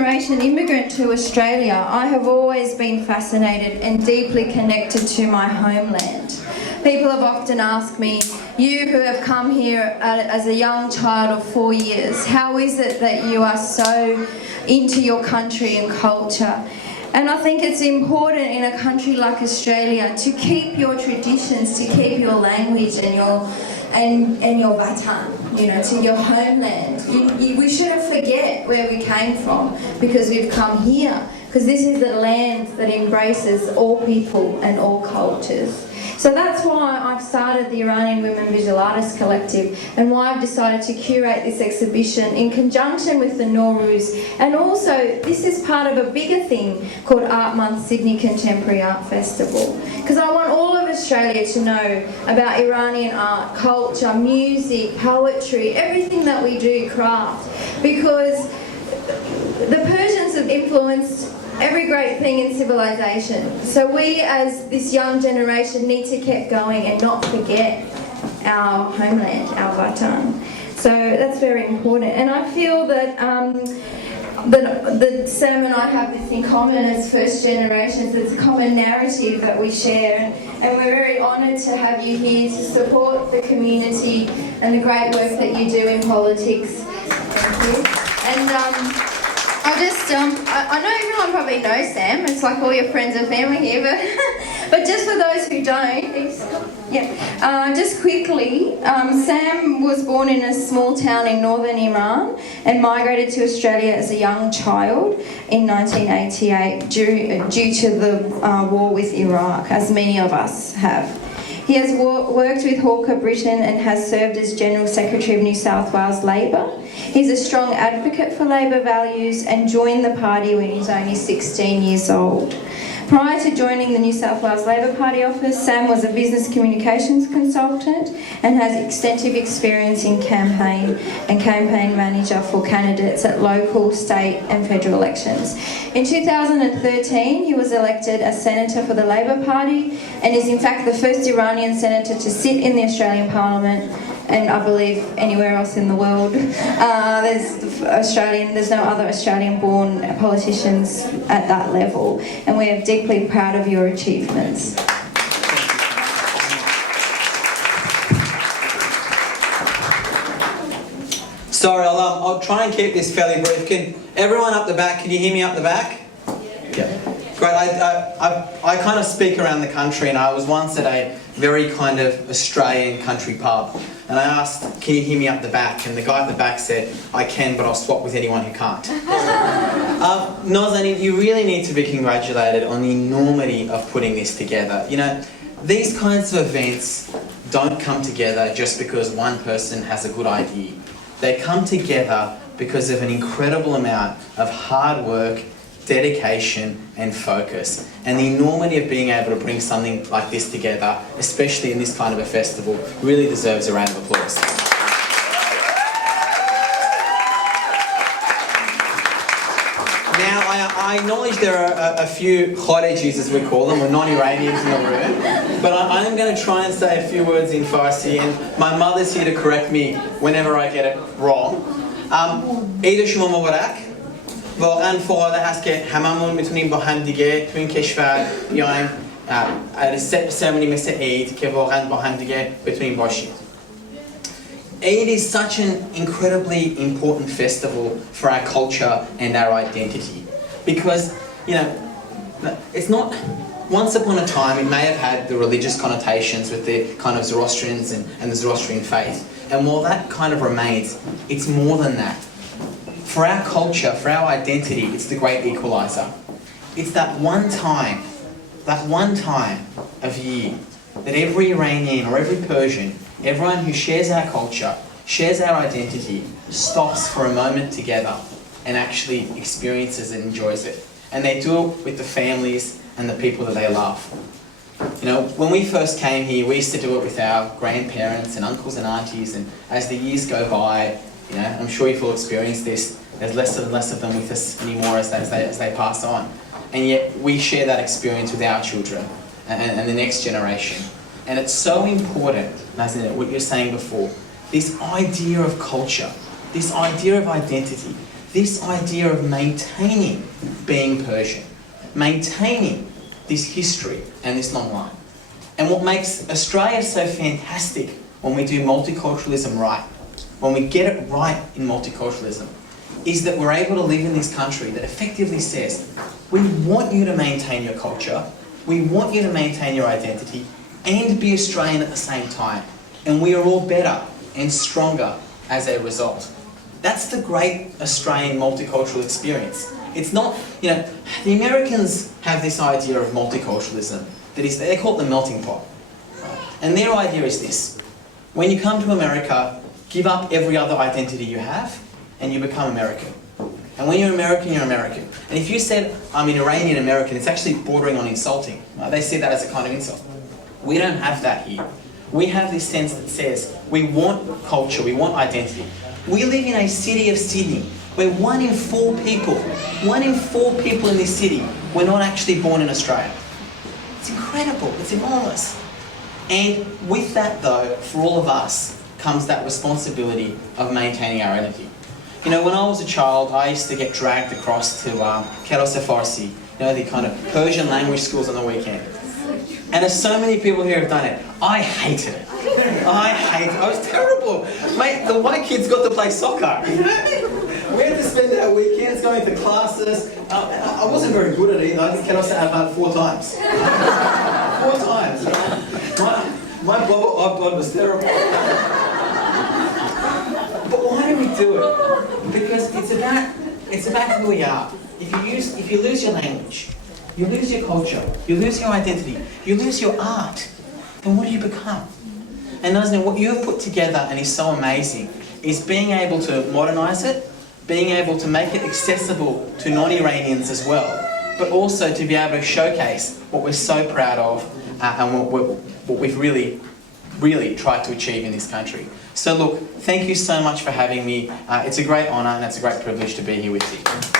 first-generation immigrant to Australia, I have always been fascinated and deeply connected to my homeland. People have often asked me, you who have come here as a young child of 4 years, how is it that you are so into your country and culture? And I think it's important in a country like Australia to keep your traditions, to keep your language and your vatan, you know, to your homeland. We shouldn't forget where we came from because we've come here, because this is a land that embraces all people and all cultures. So that's why I've started the Iranian Women Visual Artists Collective and why I've decided to curate this exhibition in conjunction with the Nowruz. And also, this is part of a bigger thing called Art Month Sydney Contemporary Art Festival. Because I want all of Australia to know about Iranian art, culture, music, poetry, everything that we do, craft. Because the Persians have influenced every great thing in civilization. So we as this young generation need to keep going and not forget our homeland, our vatan. So that's very important. And I feel that that Sam and I have this in common as first generations. It's a common narrative that we share, and we're very honoured to have you here to support the community and the great work that you do in politics. Thank you. And I know everyone probably knows Sam. It's like all your friends and family here, but just for those who don't, just quickly, Sam was born in a small town in northern Iran and migrated to Australia as a young child in 1988 due to the war with Iraq, as many of us have. He has worked with Hawker Britain and has served as General Secretary of New South Wales Labor. He's a strong advocate for Labor values and joined the party when he was only 16 years old. Prior to joining the New South Wales Labor Party office, Sam was a business communications consultant and has extensive experience in campaign and campaign manager for candidates at local, state and federal elections. In 2013, he was elected as Senator for the Labor Party and is in fact the first Iranian Senator to sit in the Australian Parliament, and I believe anywhere else in the world. There's no other Australian-born politicians at that level, and we are deeply proud of your achievements. Sorry, I'll try and keep this fairly brief. Can everyone up the back, can you hear me up the back? Yeah. Great. I kind of speak around the country, and I was once at a very kind of Australian country pub, and I asked, can you hear me up the back? And the guy at the back said, I can, but I'll swap with anyone who can't. Nazanin, you really need to be congratulated on the enormity of putting this together. You know, these kinds of events don't come together just because one person has a good idea. They come together because of an incredible amount of hard work, dedication and focus. And the enormity of being able to bring something like this together, especially in this kind of a festival, really deserves a round of applause. Now, I acknowledge there are a few Kharijis, as we call them, or non-Iranians in the room, but I am going to try and say a few words in Farsi, and my mother's here to correct me whenever I get it wrong. Eid shuma mubarak. واقعا فوق‌العاده هست که هممون میتونیم با هم دیگه تو این کشور بیایم سرمونی مثل عید که واقعا با هم دیگه بتونیم باشیم. Eid is such an incredibly important festival for our culture and our identity, because, you know, it's not, once upon a time it may have had the religious connotations with the kind of Zoroastrians and the Zoroastrian faith, and while that kind of remains, it's more than that. For our culture, for our identity, it's the great equaliser. It's that one time of year that every Iranian or every Persian, everyone who shares our culture, shares our identity, stops for a moment together and actually experiences and enjoys it. And they do it with the families and the people that they love. You know, when we first came here, we used to do it with our grandparents and uncles and aunties, and as the years go by, you know, I'm sure you've all experienced this, there's less and less of them with us anymore as they pass on. And yet we share that experience with our children and the next generation. And it's so important, isn't it, what you're saying before, this idea of culture, this idea of identity, this idea of maintaining being Persian, maintaining this history and this long line. And what makes Australia so fantastic when we do multiculturalism right, when we get it right in multiculturalism, is that we're able to live in this country that effectively says, we want you to maintain your culture, we want you to maintain your identity, and be Australian at the same time. And we are all better and stronger as a result. That's the great Australian multicultural experience. It's not, the Americans have this idea of multiculturalism, that is, they call it the melting pot. And their idea is this: when you come to America, give up every other identity you have, and you become American. And when you're American, you're American. And if you said, I'm an Iranian American, it's actually bordering on insulting. Right? They see that as a kind of insult. We don't have that here. We have this sense that says, we want culture, we want identity. We live in a city of Sydney where 1 in 4 people in this city were not actually born in Australia. It's incredible, it's enormous. And with that though, for all of us, comes that responsibility of maintaining our identity. When I was a child, I used to get dragged across to Farsi, the kind of Persian language schools on the weekend. And as so many people here have done it, I hated it. I was terrible. Mate, the white kids got to play soccer. We had to spend our weekends going to classes. I wasn't very good at it either. I think about 4 times. 4 times. My blubber was terrible. But why do we do it? Because it's about who we are. If you lose your language, you lose your culture, you lose your identity, you lose your art, then what do you become? And Nazanin, what you have put together and is so amazing is being able to modernise it, being able to make it accessible to non-Iranians as well, but also to be able to showcase what we're so proud of and what we've really tried to achieve in this country. So look, thank you so much for having me. It's a great honour and it's a great privilege to be here with you.